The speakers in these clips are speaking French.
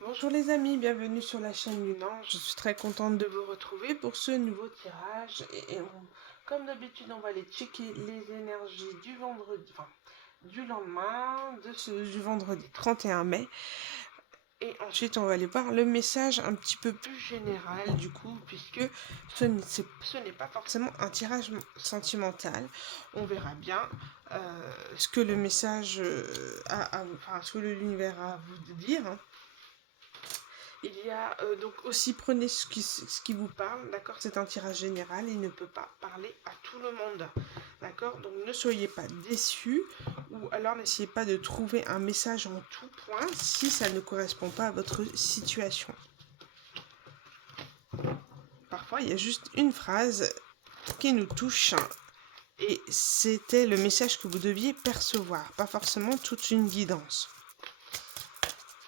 Bonjour les amis, bienvenue sur la chaîne Lunan. Je suis très contente de vous retrouver pour ce nouveau tirage. Comme d'habitude, on va aller checker les énergies du vendredi, enfin, du lendemain, du vendredi 31 mai. Et ensuite, on va aller voir le message un petit peu plus général du coup, puisque ce n'est pas forcément un tirage sentimental. On verra bien ce que le message enfin, ce que l'univers a à vous dire. Il y a donc aussi prenez ce qui vous parle, d'accord? C'est un tirage général, il ne peut pas parler à tout le monde, d'accord? Donc ne soyez pas déçus ou alors n'essayez pas de trouver un message en tout point si ça ne correspond pas à votre situation. Parfois, il y a juste une phrase qui nous touche et c'était le message que vous deviez percevoir, pas forcément toute une guidance.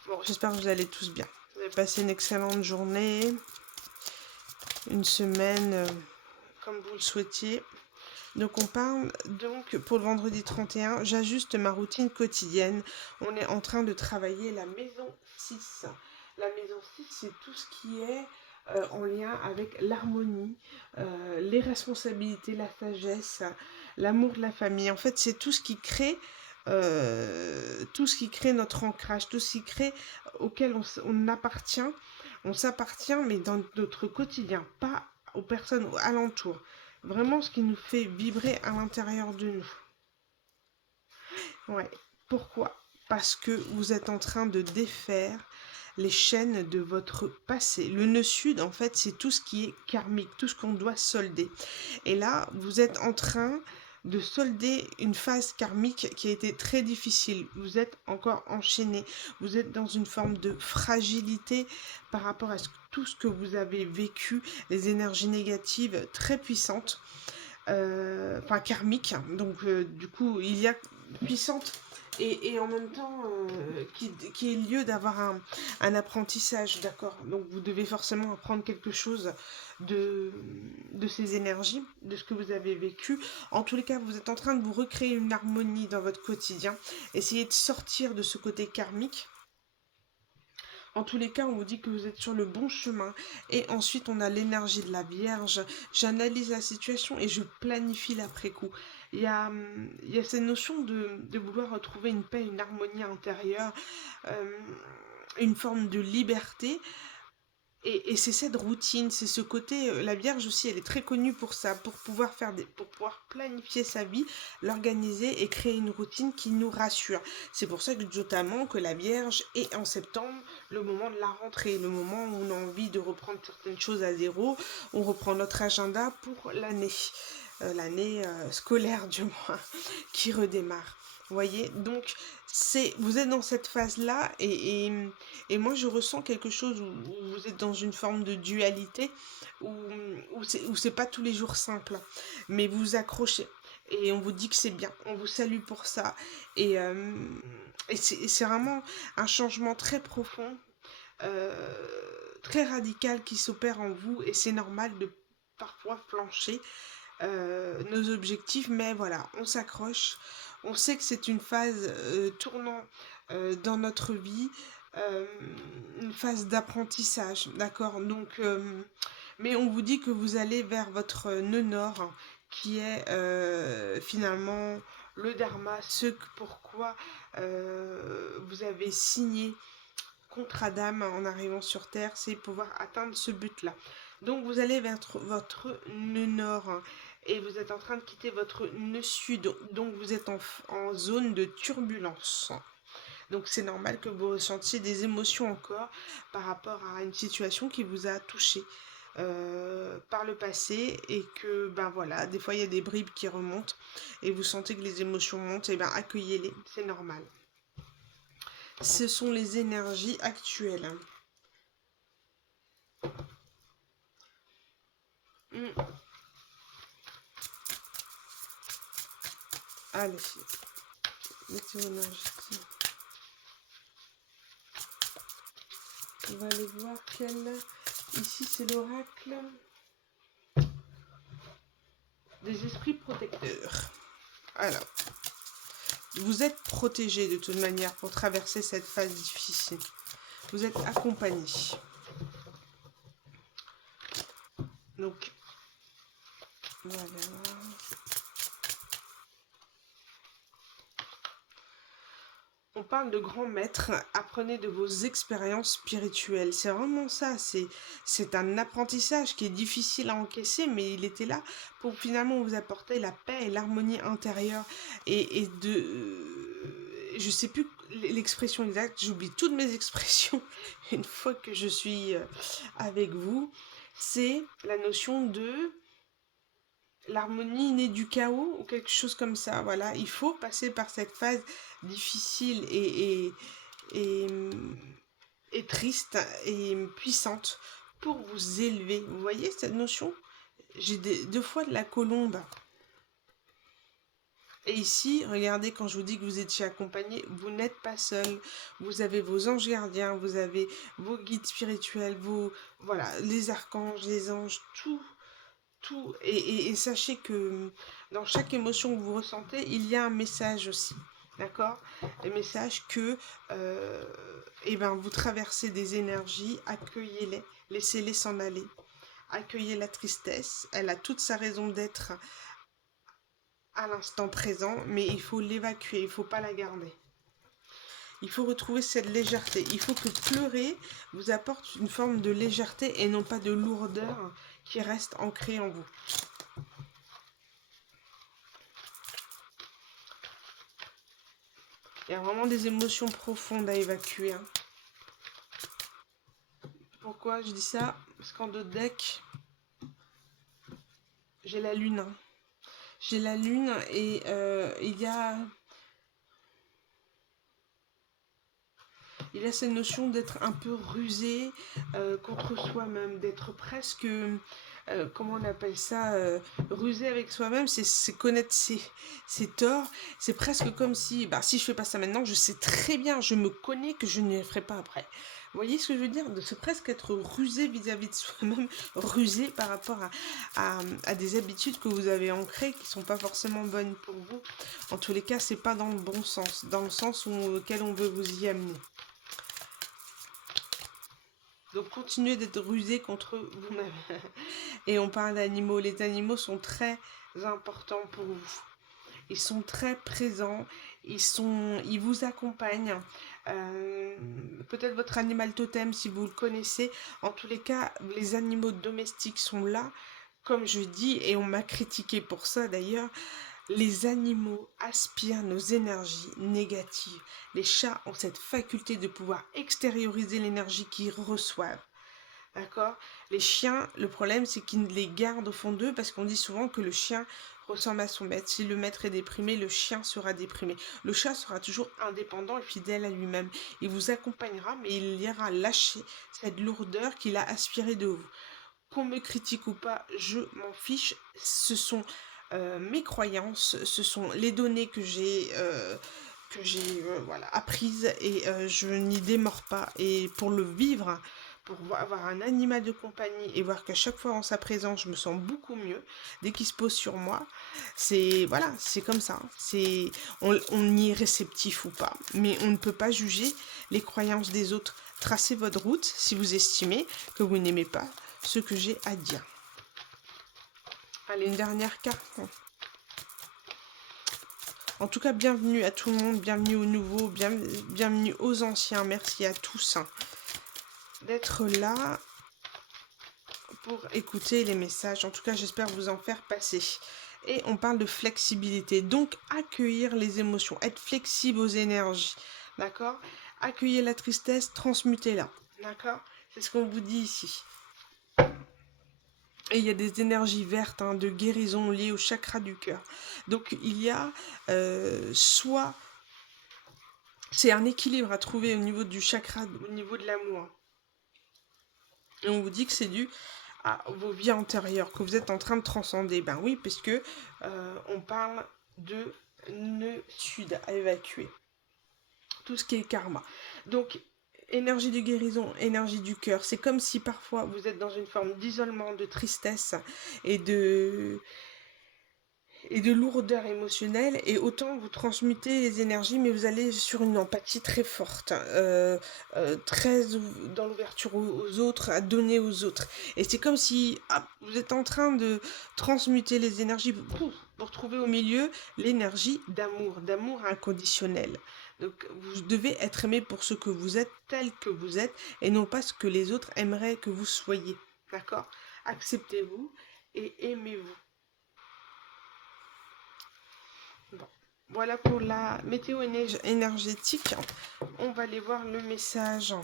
Bon, j'espère que vous allez tous bien. Vous avez passé une excellente journée, une semaine comme vous le souhaitiez. Donc on parle donc pour le vendredi 31, j'ajuste ma routine quotidienne. On est en train de travailler la maison 6. La maison 6, c'est tout ce qui est en lien avec l'harmonie, les responsabilités, la sagesse, l'amour de la famille. En fait, c'est tout ce qui crée notre ancrage, tout ce qui crée auquel on appartient. On s'appartient, mais dans notre quotidien, pas aux personnes alentours. Vraiment ce qui nous fait vibrer à l'intérieur de nous. Ouais. Pourquoi? Parce que vous êtes en train de défaire les chaînes de votre passé. Le nœud sud, en fait, c'est tout ce qui est karmique, tout ce qu'on doit solder. Et là, vous êtes en train de solder une phase karmique qui a été très difficile. Vous êtes encore enchaîné. Vous êtes dans une forme de fragilité par rapport à tout ce que vous avez vécu, les énergies négatives très puissantes, enfin karmiques. Donc, du coup, il y a puissante et en même temps qui est lieu d'avoir un apprentissage, d'accord? Donc vous devez forcément apprendre quelque chose de ces énergies, de ce que vous avez vécu. En tous les cas, vous êtes en train de vous recréer une harmonie dans votre quotidien. Essayez de sortir de ce côté karmique. En tous les cas, on vous dit que vous êtes sur le bon chemin. Et ensuite, on a l'énergie de la Vierge. J'analyse la situation et je planifie l'après-coup. Il y a cette notion de vouloir retrouver une paix, une harmonie intérieure, euh, une forme de liberté. Et c'est cette routine, c'est ce côté. La Vierge aussi, elle est très connue pour ça, pour pouvoir planifier sa vie, l'organiser et créer une routine qui nous rassure. C'est pour ça que notamment que la Vierge est en septembre, le moment de la rentrée, le moment où on a envie de reprendre certaines choses à zéro, on reprend notre agenda pour l'année scolaire du moins, qui redémarre. Vous voyez, donc vous êtes dans cette phase-là et moi je ressens quelque chose où vous êtes dans une forme de dualité où c'est pas tous les jours simple, mais vous vous accrochez et on vous dit que c'est bien, on vous salue pour ça et, euh, et c'est vraiment un changement très profond, très radical qui s'opère en vous et c'est normal de parfois flancher nos objectifs, mais voilà, on s'accroche. On sait que c'est une phase tournant dans notre vie, euh, une phase d'apprentissage, d'accord? Donc, mais on vous dit que vous allez vers votre nœud nord, hein, qui est finalement le dharma, pourquoi vous avez signé contrat d'âme en arrivant sur Terre, c'est pouvoir atteindre ce but-là. Donc vous allez vers votre nœud nord, hein, et vous êtes en train de quitter votre nœud sud, donc vous êtes en zone de turbulence. Donc c'est normal que vous ressentiez des émotions encore par rapport à une situation qui vous a touché par le passé et que ben voilà, des fois il y a des bribes qui remontent et vous sentez que les émotions montent, et ben accueillez-les, c'est normal. Ce sont les énergies actuelles. Mm. Allez, météo énergétique. On va aller voir quel. Ici, c'est l'oracle des esprits protecteurs. Alors, vous êtes protégé de toute manière pour traverser cette phase difficile. vous êtes accompagné. Donc, voilà. On parle de grands maîtres, apprenez de vos expériences spirituelles. C'est vraiment ça, c'est un apprentissage qui est difficile à encaisser, mais il était là pour finalement vous apporter la paix et l'harmonie intérieure. Et je sais plus l'expression exacte, j'oublie toutes mes expressions une fois que je suis avec vous. C'est la notion de l'harmonie née du chaos ou quelque chose comme ça. Voilà, il faut passer par cette phase difficile et, et triste et puissante pour vous élever. Vous voyez cette notion? J'ai deux fois de la colombe. Et ici, regardez, quand je vous dis que vous étiez accompagné, vous n'êtes pas seul. Vous avez vos anges gardiens, vous avez vos guides spirituels, voilà, les archanges, les anges, tout. Et sachez que dans chaque émotion que vous ressentez, il y a un message aussi. D'accord? Le message que vous traversez des énergies, accueillez-les, laissez-les s'en aller. Accueillez la tristesse, elle a toute sa raison d'être à l'instant présent, mais il faut l'évacuer, il ne faut pas la garder. Il faut retrouver cette légèreté. Il faut que pleurer vous apporte une forme de légèreté et non pas de lourdeur qui reste ancrée en vous. Il y a vraiment des émotions profondes à évacuer. Hein. Pourquoi je dis ça? Parce qu'en dos de deck, j'ai la lune. Hein. J'ai la lune et il y a cette notion d'être un peu rusé contre soi-même, d'être presque, comment on appelle ça, rusé avec soi-même, c'est connaître ses torts. C'est presque comme si, si je fais pas ça maintenant, je sais très bien, je me connais que je ne le ferai pas après. Vous voyez ce que je veux dire? C'est presque être rusé vis-à-vis de soi-même, rusé par rapport à des habitudes que vous avez ancrées qui sont pas forcément bonnes pour vous. En tous les cas, c'est pas dans le bon sens, dans le sens auquel on veut vous y amener. Donc continuez d'être rusé contre vous-même. Et on parle d'animaux. Les animaux sont très importants pour vous. Ils sont très présents. Ils vous accompagnent. Peut-être votre animal totem si vous le connaissez. En tous les cas, les animaux domestiques sont là. Comme je dis, et on m'a critiqué pour ça d'ailleurs, les animaux aspirent nos énergies négatives. Les chats ont cette faculté de pouvoir extérioriser l'énergie qu'ils reçoivent. D'accord? Les chiens, le problème, c'est qu'ils les gardent au fond d'eux parce qu'on dit souvent que le chien ressemble à son maître. Si le maître est déprimé, le chien sera déprimé. Le chat sera toujours indépendant et fidèle à lui-même. Il vous accompagnera, mais il ira lâcher cette lourdeur qu'il a aspirée de vous. Qu'on me critique ou pas, je m'en fiche. Ce sont mes croyances, ce sont les données que j'ai apprises et je n'y démords pas. Et pour le vivre, pour avoir un animal de compagnie et voir qu'à chaque fois en sa présence, je me sens beaucoup mieux dès qu'il se pose sur moi, c'est comme ça. On y est réceptif ou pas, mais on ne peut pas juger les croyances des autres. Tracez votre route si vous estimez que vous n'aimez pas ce que j'ai à dire. Allez, une dernière carte. En tout cas, bienvenue à tout le monde, bienvenue aux nouveaux, bienvenue aux anciens. Merci à tous d'être là pour écouter les messages. En tout cas, j'espère vous en faire passer. Et on parle de flexibilité. Donc, accueillir les émotions, être flexible aux énergies. D'accord? Accueillir la tristesse, transmutez-la. D'accord? C'est ce qu'on vous dit ici. Et il y a des énergies vertes de guérison liées au chakra du cœur. Donc il y a soit c'est un équilibre à trouver au niveau du chakra, au niveau de l'amour. Et on vous dit que c'est dû à vos vies antérieures, que vous êtes en train de transcender. Ben oui, puisque on parle de nœud sud à évacuer. Tout ce qui est karma. Donc énergie de guérison, énergie du cœur. C'est comme si parfois vous êtes dans une forme d'isolement, de tristesse et et de lourdeur émotionnelle, et autant vous transmutez les énergies, mais vous allez sur une empathie très forte, dans l'ouverture aux autres, à donner aux autres. Et c'est comme si vous êtes en train de transmuter les énergies pour trouver au milieu l'énergie d'amour, d'amour inconditionnel. Donc vous devez être aimé pour ce que vous êtes, tel que vous êtes, et non pas ce que les autres aimeraient que vous soyez. D'accord? Acceptez-vous et aimez-vous. Bon. Voilà pour la météo énergétique. On va aller voir le message.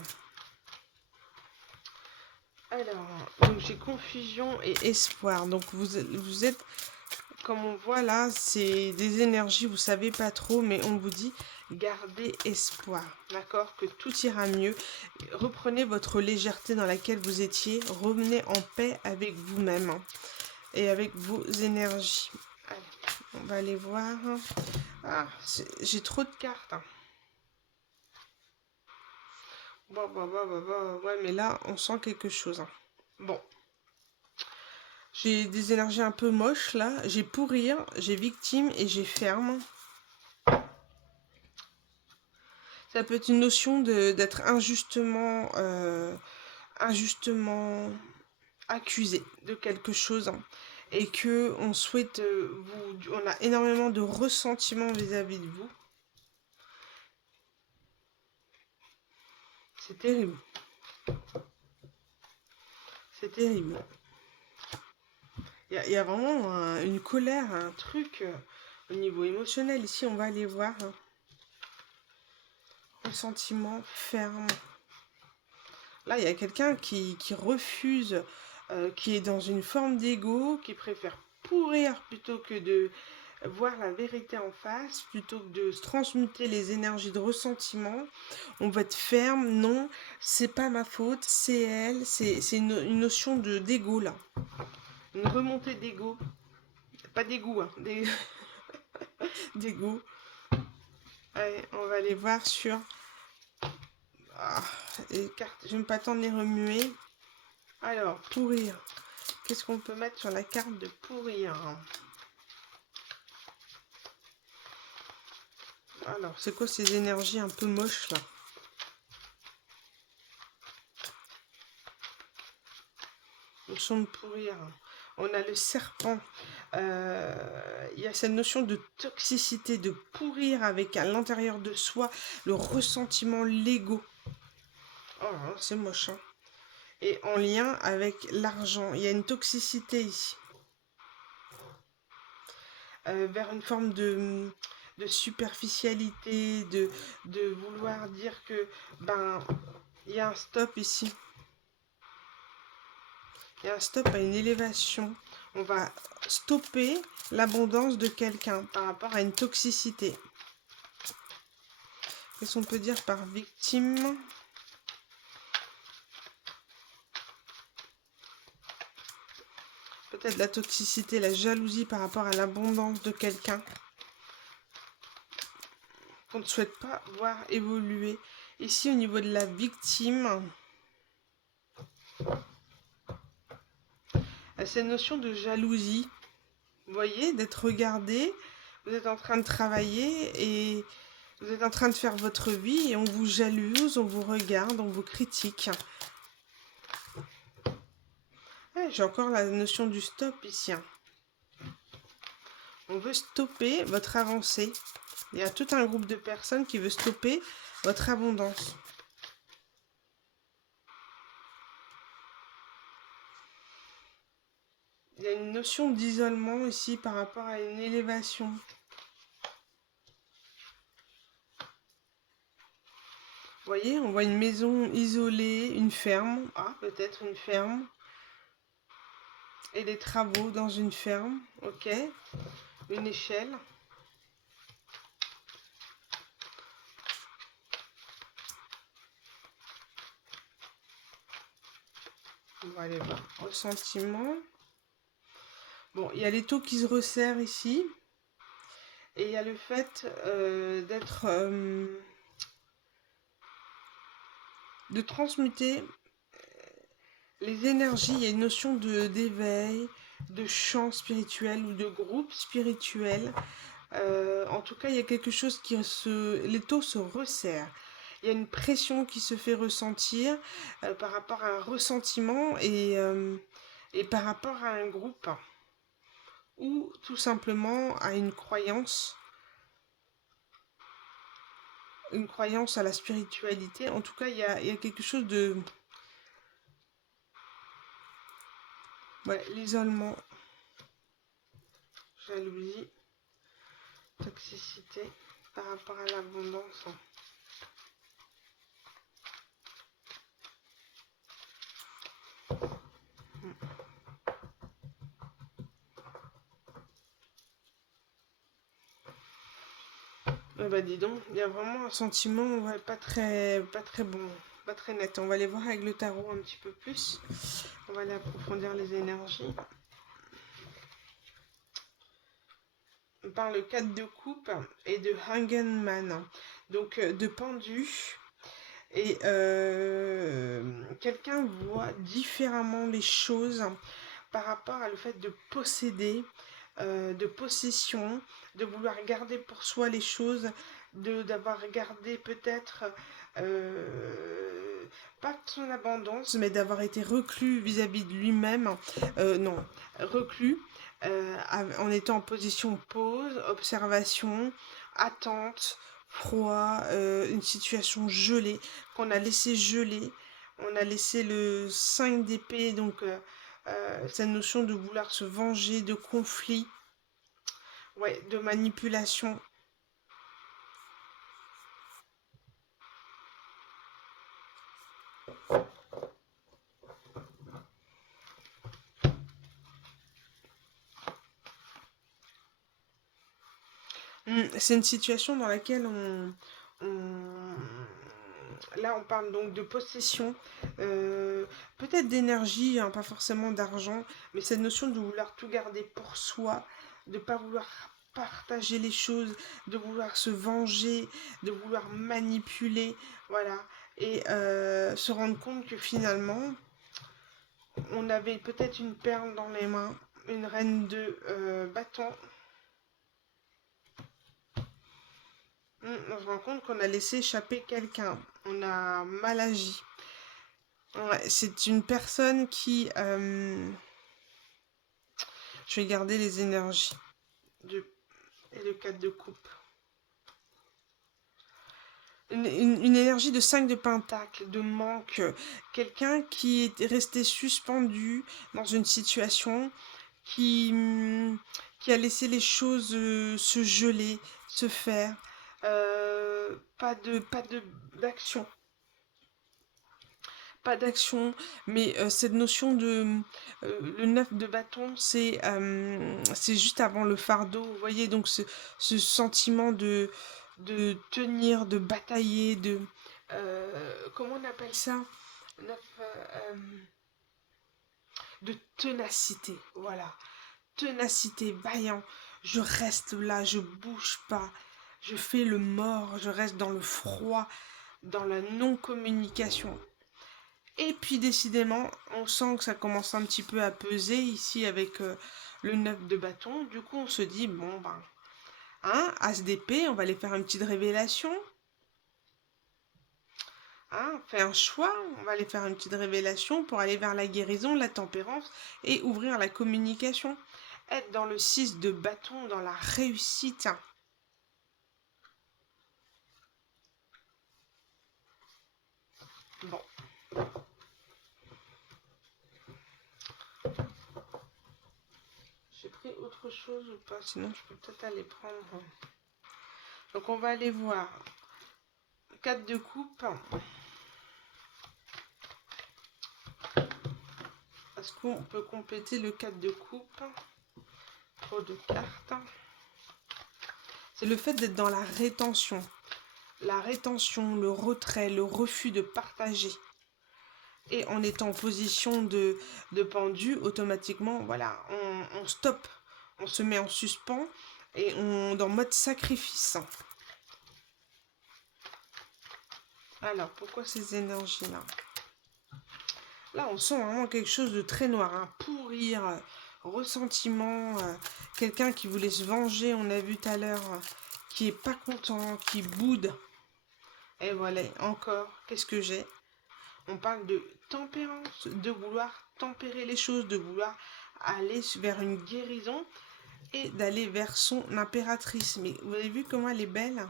Alors, donc j'ai confusion et espoir. Donc vous êtes, comme on voit là, c'est des énergies, vous savez pas trop, mais on vous dit gardez espoir, d'accord, que tout ira mieux. Reprenez votre légèreté dans laquelle vous étiez, revenez en paix avec vous-même et avec vos énergies. Allez, on va aller voir. Ah, j'ai trop de cartes. Ouais, mais là, on sent quelque chose. Bon, j'ai des énergies un peu moches là. J'ai pourrir, j'ai victime et j'ai ferme. Ça peut être une notion d'être injustement accusé de quelque chose, et que on souhaite on a énormément de ressentiment vis-à-vis de vous. C'est terrible. C'est terrible. Il y a vraiment une colère, un truc au niveau émotionnel. Ici, on va aller voir. Ressentiment ferme. Là, il y a quelqu'un qui refuse, qui est dans une forme d'ego, qui préfère pourrir plutôt que de voir la vérité en face, plutôt que de se transmuter les énergies de ressentiment. On va être ferme, non, c'est pas ma faute, c'est elle, c'est une notion d'ego là. Une remontée d'ego. Pas d'égout, hein, d'ego. Allez, on va aller voir sur les cartes. Je ne vais pas tant les remuer. Alors, pourrir. Qu'est-ce qu'on peut mettre sur la carte de pourrir? Alors, c'est quoi ces énergies un peu moches là? Notion de pourrir. On a le serpent. Il y a cette notion de toxicité, de pourrir avec à l'intérieur de soi le ressentiment, l'ego. Oh, c'est moche. Hein. Et en lien avec l'argent. Il y a une toxicité ici. Vers une forme de superficialité, de vouloir dire que, ben, il y a un stop ici. Il y a un stop à une élévation. On va stopper l'abondance de quelqu'un par rapport à une toxicité. Qu'est-ce qu'on peut dire par victime? Peut-être la toxicité, la jalousie par rapport à l'abondance de quelqu'un qu'on ne souhaite pas voir évoluer. Ici, au niveau de la victime, cette notion de jalousie, vous voyez, d'être regardé, vous êtes en train de travailler et vous êtes en train de faire votre vie et on vous jalouse, on vous regarde, on vous critique. Ouais, j'ai encore la notion du stop ici. On veut stopper votre avancée. Il y a tout un groupe de personnes qui veut stopper votre abondance. Il y a une notion d'isolement ici par rapport à une élévation. Vous voyez, on voit une maison isolée, une ferme. Ah, peut-être une ferme. Et des travaux dans une ferme. Ok. Une échelle. On va aller voir. Ressentiment. Bon, il y a les taux qui se resserrent ici. Et il y a le fait d'être... de transmuter les énergies. Il y a une notion d'éveil, de chant spirituel ou de groupe spirituel. En tout cas, il y a quelque chose qui l'étau se resserre. Il y a une pression qui se fait ressentir par rapport à un ressentiment et par rapport à un groupe ou tout simplement à une croyance à la spiritualité. En tout cas, il y a quelque chose de... Ouais, l'isolement, jalousie, toxicité par rapport à l'abondance. Bah dis donc, il y a vraiment un sentiment ouais, pas très bon, pas très net. On va aller voir avec le tarot un petit peu plus. On va aller approfondir les énergies. Par le 4 de coupe et de Hangman, donc de pendu. Et quelqu'un voit différemment les choses par rapport à le fait de posséder, de possession, de vouloir garder pour soi les choses, d'avoir gardé peut-être pas de son abondance, mais d'avoir été reclus vis-à-vis de lui-même, non, reclus, en étant en position pause, observation, attente, froid, une situation gelée, qu'on a laissé geler. On a laissé le 5 d'épée, donc cette notion de vouloir se venger, de conflit, ouais, de manipulation. C'est une situation dans laquelle là, on parle donc de possession, peut-être d'énergie, hein, pas forcément d'argent, mais cette notion de vouloir tout garder pour soi, de ne pas vouloir partager les choses, de vouloir se venger, de vouloir manipuler, voilà, et se rendre compte que finalement, on avait peut-être une perle dans les mains, une reine de bâton. On se rend compte qu'on a laissé échapper quelqu'un, on a mal agi. Ouais, c'est une personne qui... je vais garder les énergies et le 4 de coupe. Une énergie de 5 de pentacle, de manque. Quelqu'un qui est resté suspendu dans une situation qui, qui a laissé les choses se geler, se faire. Pas d'action. Pas d'action, mais cette notion de le 9 de bâton, c'est juste avant le fardeau, vous voyez, donc ce sentiment de tenir, de batailler, de comment on appelle ça? 9, de ténacité, voilà, ténacité, vaillant. Je reste là, je bouge pas, je fais le mort, je reste dans le froid, dans la non-communication. Et puis décidément, on sent que ça commence un petit peu à peser ici avec le 9 de bâton. Du coup, on se dit, bon ben, hein, As d'épée, on va aller faire une petite révélation. Hein, on fait un choix, on va aller faire une petite révélation pour aller vers la guérison, la tempérance et ouvrir la communication. Être dans le 6 de bâton, dans la réussite. Bon. J'ai pris autre chose ou pas? Sinon, je peux peut-être aller prendre. Donc, on va aller voir. 4 de coupe. Est-ce qu'on peut compléter le 4 de coupe? Trop de cartes. C'est le fait d'être dans la rétention. La rétention, le retrait, le refus de partager. Et en étant en position de pendu, automatiquement, voilà, on stoppe. On se met en suspens et on dans mode sacrifice. Alors, pourquoi ces énergies-là? Là, on sent vraiment quelque chose de très noir. Pourrir, ressentiment, quelqu'un qui voulait se venger, on a vu tout à l'heure, qui est pas content, qui boude. Et voilà, encore, qu'est-ce que j'ai? On parle de tempérance, de vouloir tempérer les choses, de vouloir aller vers une guérison et d'aller vers son impératrice. Mais vous avez vu comment elle est belle?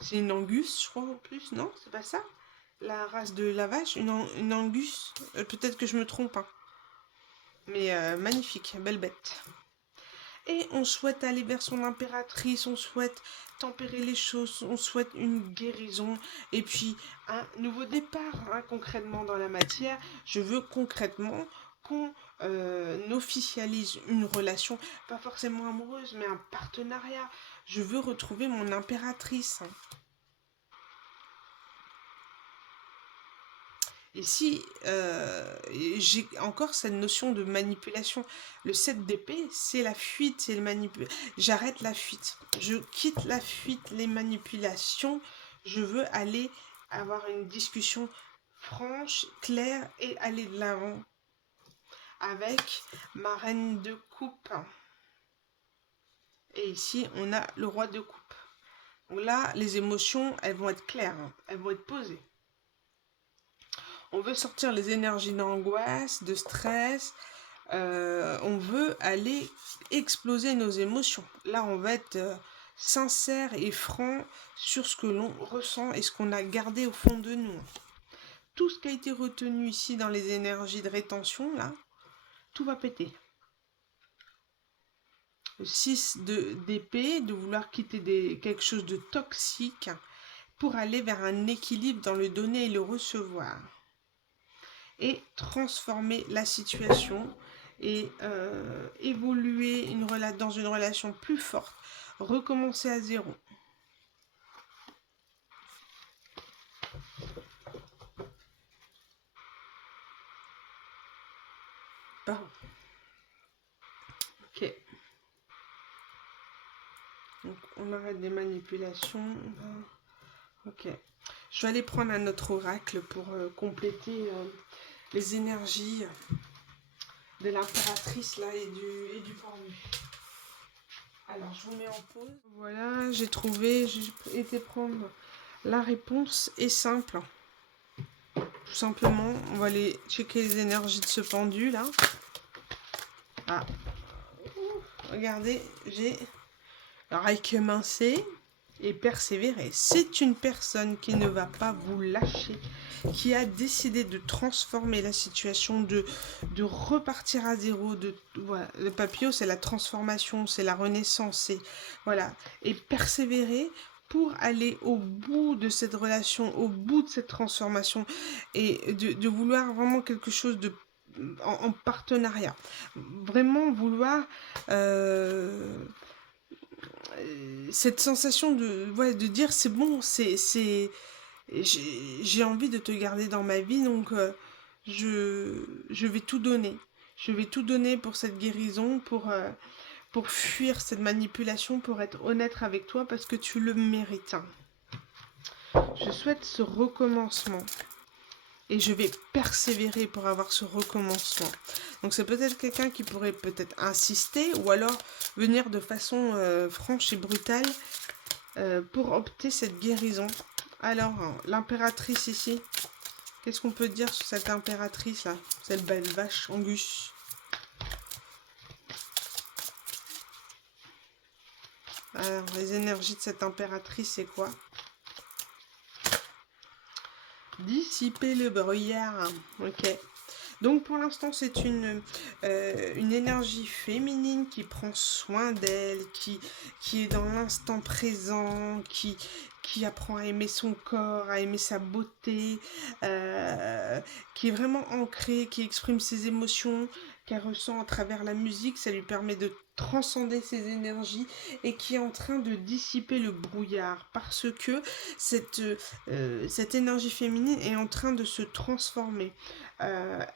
C'est une Angus, je crois, en plus, non? C'est pas ça? La race de la vache? Une Angus? Peut-être que je me trompe, hein. Mais magnifique, belle bête. Et on souhaite aller vers son impératrice, on souhaite tempérer les choses, on souhaite une guérison et puis un nouveau départ, hein, concrètement dans la matière. Je veux concrètement qu'on officialise une relation, pas forcément amoureuse, mais un partenariat. Je veux retrouver mon impératrice. Et si j'ai encore cette notion de manipulation, le 7 d'épée, c'est la fuite, c'est le manipulation. J'arrête la fuite, je quitte la fuite, les manipulations. Je veux aller avoir une discussion franche, claire et aller de l'avant avec ma reine de coupe. Et ici, on a le roi de coupe. Donc là, les émotions, elles vont être claires, hein, elles vont être posées. On veut sortir les énergies d'angoisse, de stress. On veut aller exploser nos émotions. Là, on va être sincère et franc sur ce que l'on ressent et ce qu'on a gardé au fond de nous. Tout ce qui a été retenu ici dans les énergies de rétention, là, tout va péter. Le 6 d'épée, de vouloir quitter quelque chose de toxique pour aller vers un équilibre dans le donner et le recevoir. Et transformer la situation et évoluer dans une relation plus forte, recommencer à zéro. Bon. Ok. Donc on arrête des manipulations. Ok. Je vais aller prendre un autre oracle pour compléter les énergies de l'impératrice là et du pendu. Alors je vous mets en pause. Voilà, j'ai été prendre la réponse est simple. Tout simplement, on va aller checker les énergies de ce pendu là. Ah, regardez, j'ai recommencé et persévérer. C'est une personne qui ne va pas vous lâcher, qui a décidé de transformer la situation, de repartir à zéro. Voilà, le papillon, c'est la transformation, c'est la renaissance, c'est voilà, et persévérer pour aller au bout de cette relation, au bout de cette transformation et de vouloir vraiment quelque chose de en partenariat. Vraiment vouloir cette sensation de dire c'est bon, j'ai envie de te garder dans ma vie, donc je vais tout donner. Je vais tout donner pour cette guérison, pour fuir cette manipulation, pour être honnête avec toi parce que tu le mérites. Je souhaite ce recommencement. Et je vais persévérer pour avoir ce recommencement. Donc c'est peut-être quelqu'un qui pourrait peut-être insister ou alors venir de façon franche et brutale pour opter cette guérison. Alors, l'impératrice ici, qu'est-ce qu'on peut dire sur cette impératrice là? Cette belle vache Angus. Alors, les énergies de cette impératrice, c'est quoi? Dissiper le brouillard. Ok. Donc pour l'instant c'est une énergie féminine qui prend soin d'elle, qui est dans l'instant présent, qui apprend à aimer son corps, à aimer sa beauté, qui est vraiment ancrée, qui exprime ses émotions, qu'elle ressent à travers la musique, ça lui permet de transcender ses énergies et qui est en train de dissiper le brouillard parce que cette énergie féminine est en train de se transformer,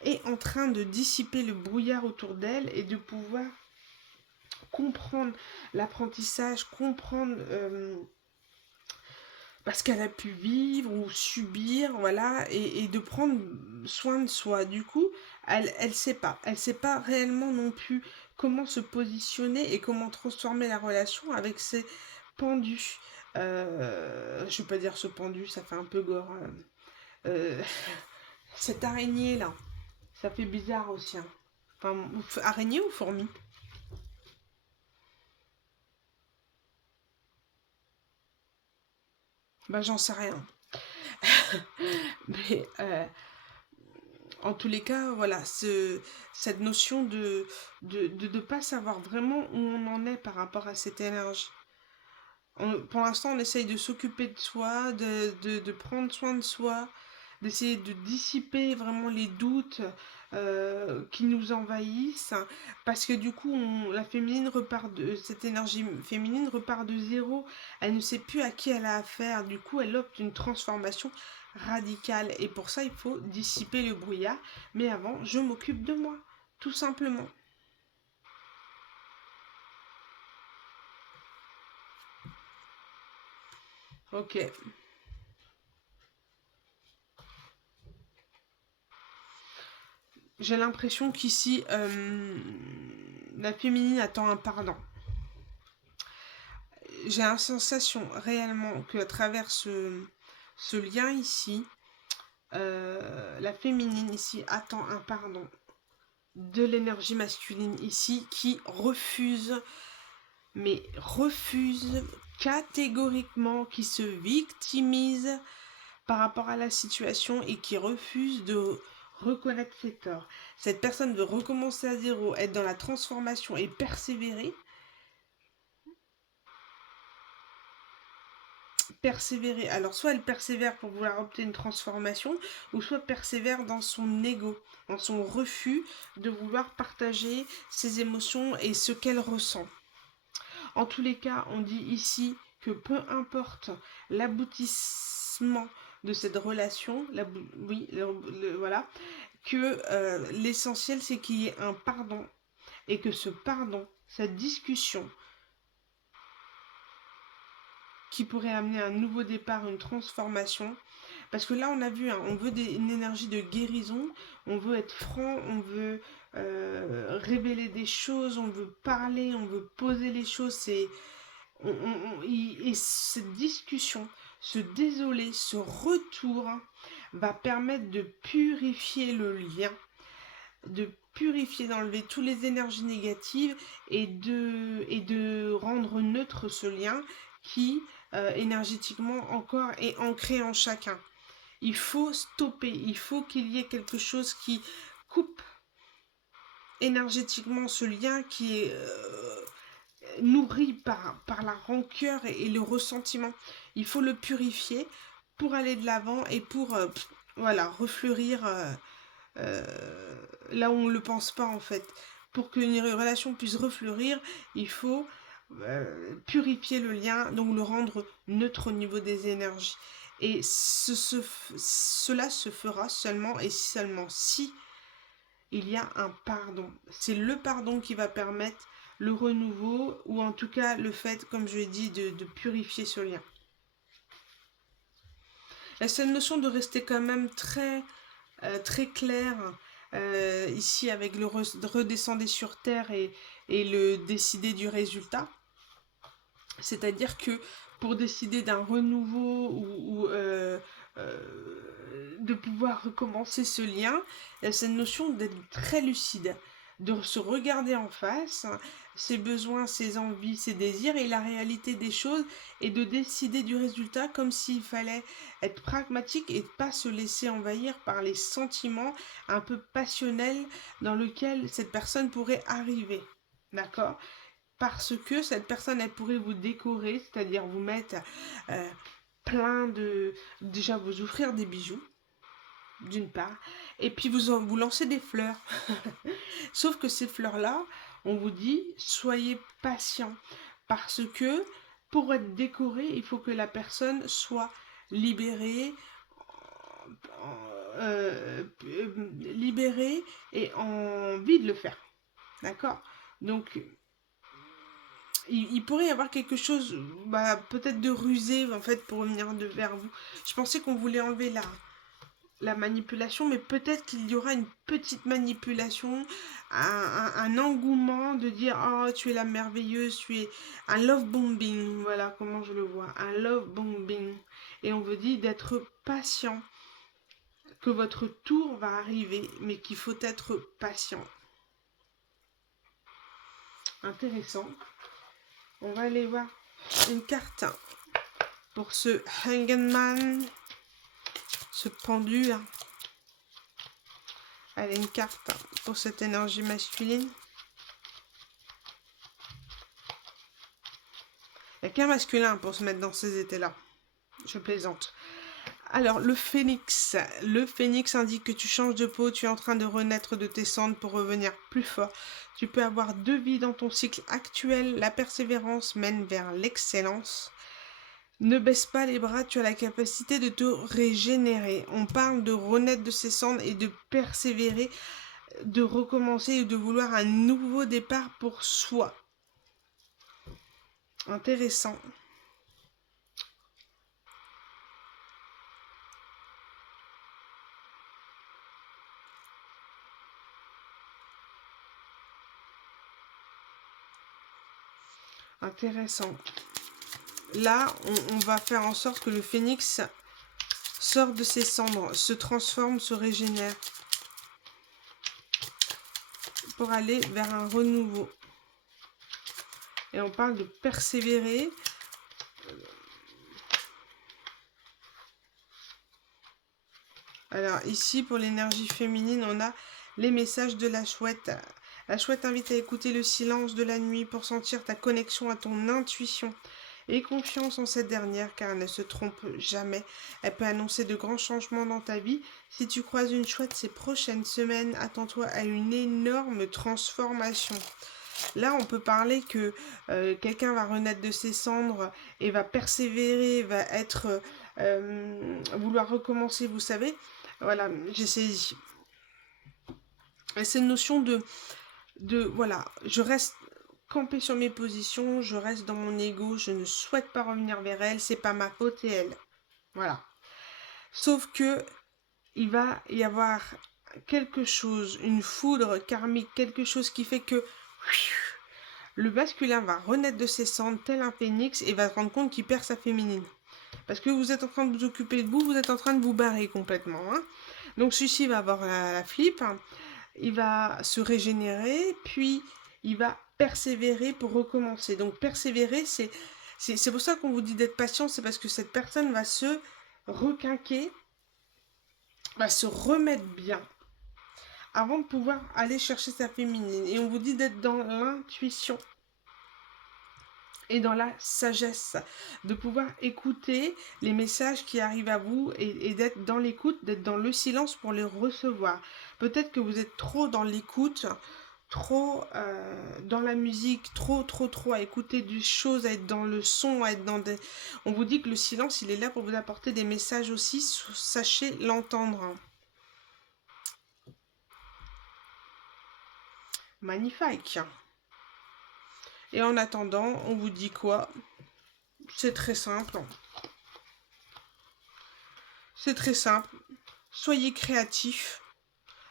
est en train de dissiper le brouillard autour d'elle et de pouvoir comprendre l'apprentissage, comprendre parce qu'elle a pu vivre ou subir, voilà, et de prendre soin de soi. Du coup, Elle sait pas réellement non plus comment se positionner et comment transformer la relation avec ces pendus. Je vais pas dire ce pendu, ça fait un peu gore. Euh, cette araignée là, ça fait bizarre aussi. Hein. Enfin, araignée ou fourmi? Bah j'en sais rien. Mais en tous les cas, voilà, cette notion de pas savoir vraiment où on en est par rapport à cette énergie. Pour l'instant, on essaye de s'occuper de soi, de prendre soin de soi, d'essayer de dissiper vraiment les doutes qui nous envahissent, hein, parce que du coup, la féminine repart cette énergie féminine repart de zéro. Elle ne sait plus à qui elle a affaire. Du coup, elle opte une transformation radicale. Et pour ça, il faut dissiper le brouillard. Mais avant, je m'occupe de moi, tout simplement. Ok. J'ai l'impression qu'ici, la féminine attend un pardon. J'ai la sensation réellement qu'à travers ce lien ici, la féminine ici attend un pardon de l'énergie masculine ici qui refuse, mais refuse catégoriquement, qui se victimise par rapport à la situation et qui refuse de reconnaître ses torts. Cette personne veut recommencer à zéro, être dans la transformation et persévérer. Persévérer. Alors, soit elle persévère pour vouloir obtenir une transformation, ou soit persévère dans son ego, dans son refus de vouloir partager ses émotions et ce qu'elle ressent. En tous les cas, on dit ici que peu importe l'aboutissement de cette relation, oui, voilà, que l'essentiel c'est qu'il y ait un pardon et que ce pardon, cette discussion qui pourrait amener un nouveau départ, une transformation. Parce que là, on a vu, hein, on veut une énergie de guérison, on veut être franc, on veut révéler des choses, on veut parler, on veut poser les choses. Et cette discussion, ce désolé, ce retour va permettre de purifier le lien, de purifier, d'enlever toutes les énergies négatives et de rendre neutre ce lien qui, énergétiquement, encore est ancré en chacun. Il faut stopper, il faut qu'il y ait quelque chose qui coupe énergétiquement ce lien qui est nourri par la rancœur et le ressentiment. Il faut le purifier pour aller de l'avant et pour voilà, refleurir là où on ne le pense pas en fait. Pour qu'une relation puisse refleurir, il faut purifier le lien, donc le rendre neutre au niveau des énergies. Et cela se fera seulement et seulement si il y a un pardon. C'est le pardon qui va permettre le renouveau, ou en tout cas le fait, comme je l'ai dit, de purifier ce lien. Il y a cette notion de rester quand même très clair ici avec le redescender sur terre et le décider du résultat. C'est-à-dire que pour décider d'un renouveau ou de pouvoir recommencer ce lien, il y a cette notion d'être très lucide, de se regarder en face, ses besoins, ses envies, ses désirs et la réalité des choses, et de décider du résultat comme s'il fallait être pragmatique et pas se laisser envahir par les sentiments un peu passionnels dans lesquels cette personne pourrait arriver. D'accord? Parce que cette personne, elle pourrait vous décorer, c'est-à-dire vous mettre euh, plein de... Déjà, vous offrir des bijoux, d'une part, et puis vous lancer des fleurs. Sauf que ces fleurs-là, on vous dit, soyez patient, parce que pour être décoré, il faut que la personne soit libérée, libérée et envie de le faire. D'accord? Donc, il pourrait y avoir quelque chose, peut-être de rusé en fait pour venir vers vous. Je pensais qu'on voulait enlever la manipulation, mais peut-être qu'il y aura une petite manipulation, un engouement de dire oh tu es la merveilleuse, tu es un love bombing, voilà comment je le vois, un love bombing. Et on vous dit d'être patient, que votre tour va arriver, mais qu'il faut être patient. Intéressant. On va aller voir une carte pour ce Hanged Man, ce pendu. Allez, une carte pour cette énergie masculine. Il n'y a qu'un masculin pour se mettre dans ces états-là. Je plaisante. Alors, le phénix. Le phénix indique que tu changes de peau, tu es en train de renaître de tes cendres pour revenir plus fort. Tu peux avoir 2 vies dans ton cycle actuel. La persévérance mène vers l'excellence. Ne baisse pas les bras, tu as la capacité de te régénérer. On parle de renaître de ses cendres et de persévérer, de recommencer et de vouloir un nouveau départ pour soi. Intéressant. Intéressant. Là, on va faire en sorte que le phénix sorte de ses cendres, se transforme, se régénère pour aller vers un renouveau. Et on parle de persévérer. Alors ici, pour l'énergie féminine, on a les messages de la chouette. La chouette invite à écouter le silence de la nuit pour sentir ta connexion à ton intuition. Aie confiance en cette dernière car elle ne se trompe jamais. Elle peut annoncer de grands changements dans ta vie. Si tu croises une chouette ces prochaines semaines, attends-toi à une énorme transformation. Là, on peut parler que quelqu'un va renaître de ses cendres et va persévérer, va être vouloir recommencer, vous savez. Voilà, j'ai saisi. Et c'est une notion voilà, je reste campée sur mes positions, je reste dans mon ego, je ne souhaite pas revenir vers elle, c'est pas ma faute et elle. Voilà. Sauf que il va y avoir quelque chose, une foudre karmique, quelque chose qui fait que le masculin va renaître de ses cendres tel un phénix et va se rendre compte qu'il perd sa féminine. Parce que vous êtes en train de vous occuper de vous êtes en train de vous barrer complètement. Hein. Donc celui-ci va avoir la flip, hein. Il va se régénérer, puis il va persévérer pour recommencer. Donc persévérer, c'est pour ça qu'on vous dit d'être patient, c'est parce que cette personne va se requinquer, va se remettre bien, avant de pouvoir aller chercher sa féminine. Et on vous dit d'être dans l'intuition et dans la sagesse, de pouvoir écouter les messages qui arrivent à vous et d'être dans l'écoute, d'être dans le silence pour les recevoir. Peut-être que vous êtes trop dans l'écoute, trop dans la musique, trop à écouter des choses, à être dans le son, à être dans des... On vous dit que le silence, il est là pour vous apporter des messages aussi, sachez l'entendre. Magnifique. Et en attendant, on vous dit quoi? C'est très simple. C'est très simple. Soyez créatifs.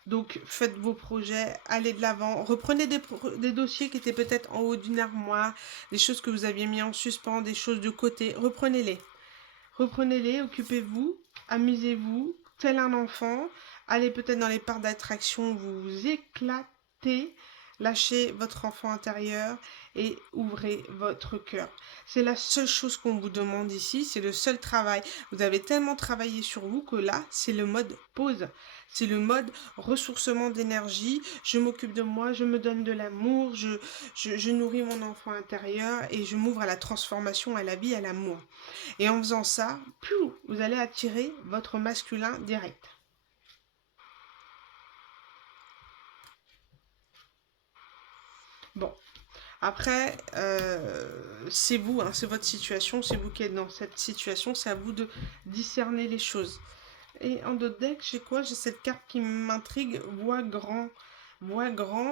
Donc, faites vos projets, allez de l'avant. Reprenez des dossiers qui étaient peut-être en haut d'une armoire, des choses que vous aviez mis en suspens, des choses de côté. Reprenez-les. Reprenez-les, occupez-vous, amusez-vous, tel un enfant. Allez peut-être dans les parcs d'attraction, vous éclatez. Lâchez votre enfant intérieur et ouvrez votre cœur. C'est la seule chose qu'on vous demande ici, c'est le seul travail. Vous avez tellement travaillé sur vous que là, c'est le mode pause. C'est le mode ressourcement d'énergie. Je m'occupe de moi, je me donne de l'amour, je nourris mon enfant intérieur et je m'ouvre à la transformation, à la vie, à l'amour. Et en faisant ça, vous allez attirer votre masculin direct. Bon, après, c'est vous, hein, c'est votre situation, c'est vous qui êtes dans cette situation, c'est à vous de discerner les choses. Et en d'autres decks, j'ai quoi? J'ai cette carte qui m'intrigue, vois grand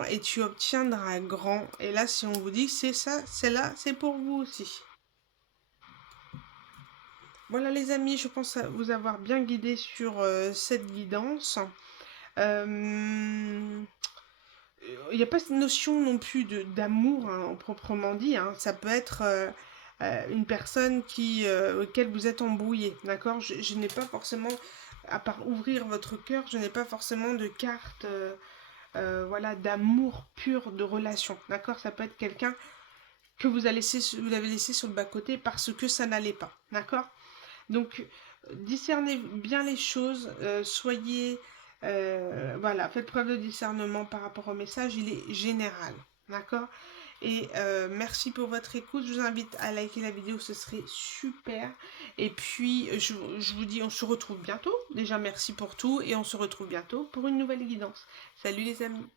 et tu obtiendras grand. Et là, si on vous dit que c'est ça, c'est là, c'est pour vous aussi. Voilà les amis, je pense vous avoir bien guidé sur cette guidance. Il n'y a pas cette notion non plus d'amour hein, proprement dit. Hein. Ça peut être une personne auquel vous êtes embrouillé. D'accord. Je n'ai pas forcément, à part ouvrir votre cœur, je n'ai pas forcément de carte voilà, d'amour pur de relation. D'accord. Ça peut être quelqu'un que vous avez laissé sur le bas-côté parce que ça n'allait pas. D'accord. Donc, discernez bien les choses, soyez, voilà, faites preuve de discernement par rapport au message, il est général, d'accord? Et merci pour votre écoute, je vous invite à liker la vidéo, ce serait super. Et puis, je vous dis, on se retrouve bientôt. Déjà, merci pour tout et on se retrouve bientôt pour une nouvelle guidance. Salut les amis!